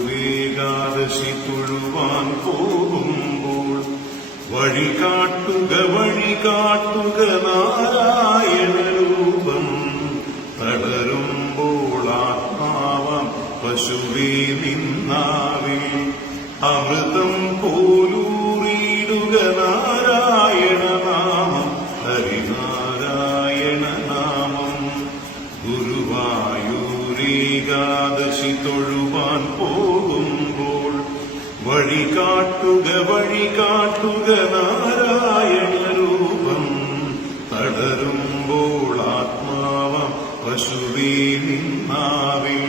വായുവേകാദശി തൊഴുവാൻ പോകുമ്പോൾ വഴി കാട്ടുക വഴി കാട്ടുക നാരായണ രൂപം തളരുമ്പോൾ ആത്മാവം പശുവേ നിന്നാവിൽ. അമൃതം പോലൂറിയിടുക നാരായണ തൊഴുവാൻ പോകുമ്പോൾ വഴി കാട്ടുക വഴി കാട്ടുക നാരായണ രൂപം തളരുമ്പോൾ ആത്മാവ പശുവേ നിന്നാവിൽ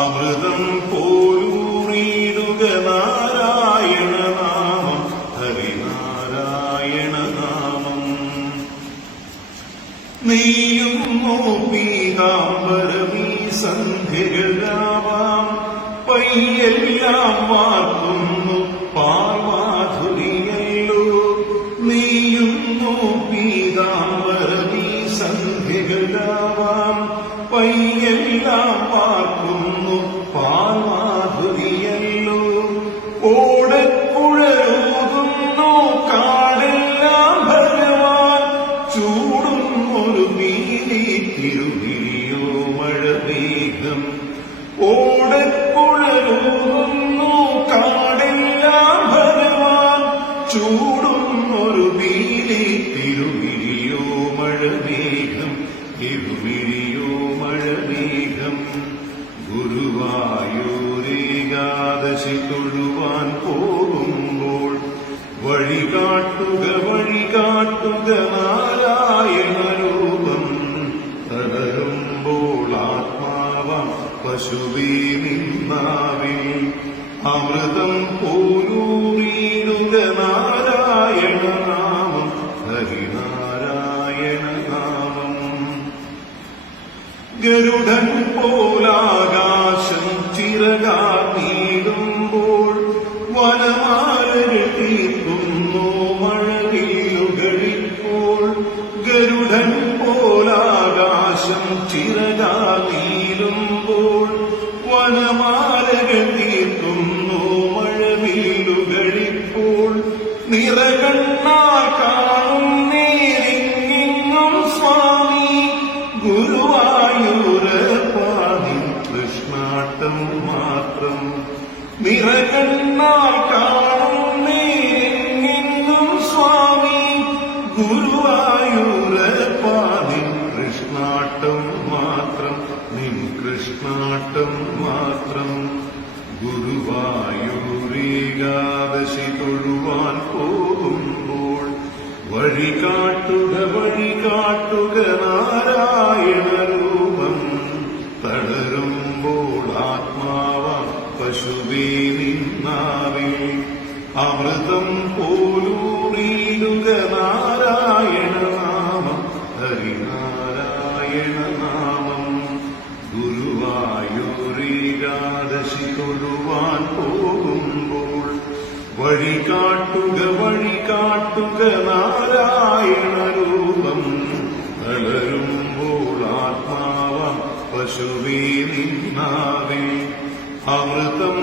അമൃതം പോലൂറിയിടുക നാരായണ നാമം ഹരിനാരായണ നാമം. നീയും പീതാംബരമീ സന്ധ്യകളാവാം. പയ്യെല്ലാം വാർക്കുന്നു പാർവാധുരിയല്ലോ നീയുന്നു പീതാംബരമീ സന്ധികളാവാം പയ്യെല്ലാം വാർക്കുന്നു പാർവാധുരിയല്ലോ ഓടക്കുഴലൂതുന്നു കാടെല്ലാം ഭഗവാൻ ചൂടും ഒരു നീലി തിരുവിയോ മഴമേഘം ഓടക്കുഴലൂതുന്നു കാടെല്ലാം ഭഗവാൻ ഒരു വീലി തിരുവിയോ മഴമേഘം തിരുവിഴിയോ മഴമേഘം. ഗുരുവായൂരേകാദശി തൊഴുവാൻ പോകുമ്പോൾ വഴികാട്ടുക വഴികാട്ടുക വഴി അമൃതം പോലൂറിയിടുക നാരായണ ഗരുഡൻ പോലാകാശം തീർക്കുന്നു ഗരുഡൻ പോലാകാശം ചിറകാർന്നീടുമ്പോൾ മഴവില്ലുകളിപ്പോൾ നിറകണ്ണാൽ കാണും നേരിങ്ങും സ്വാമി ഗുരുവായൂരപ്പാതി കൃഷ്ണാട്ടം മാത്രം. നിറകണ്ണാൽ കാണും നേരിങ്ങും സ്വാമി ഗുരുവായൂരപ്പാതി കൃഷ്ണാട്ടം മാത്രം. നിൻ കൃഷ്ണാട്ടം മാത്രം. ഗുരുവായൂരേകാദശി തൊഴുവാൻ പോകുമ്പോൾ വഴി കാട്ടുക വഴി കാട്ടുക നാരായണ രൂപം തളരുമ്പോൾ ആത്മാവ പശുവേ നിന്നാവേ അമൃതം പോലൂറിയിടുക ഗുരുവായൂരേകാദശി തൊഴുവാൻ പോകുമ്പോൾ വഴി കാട്ടുക വഴി കാട്ടുക നാരായണ രൂപം തളരുമ്പോൾ ആത്മാവം പശുവേ നിന്നാവേ. അമൃതം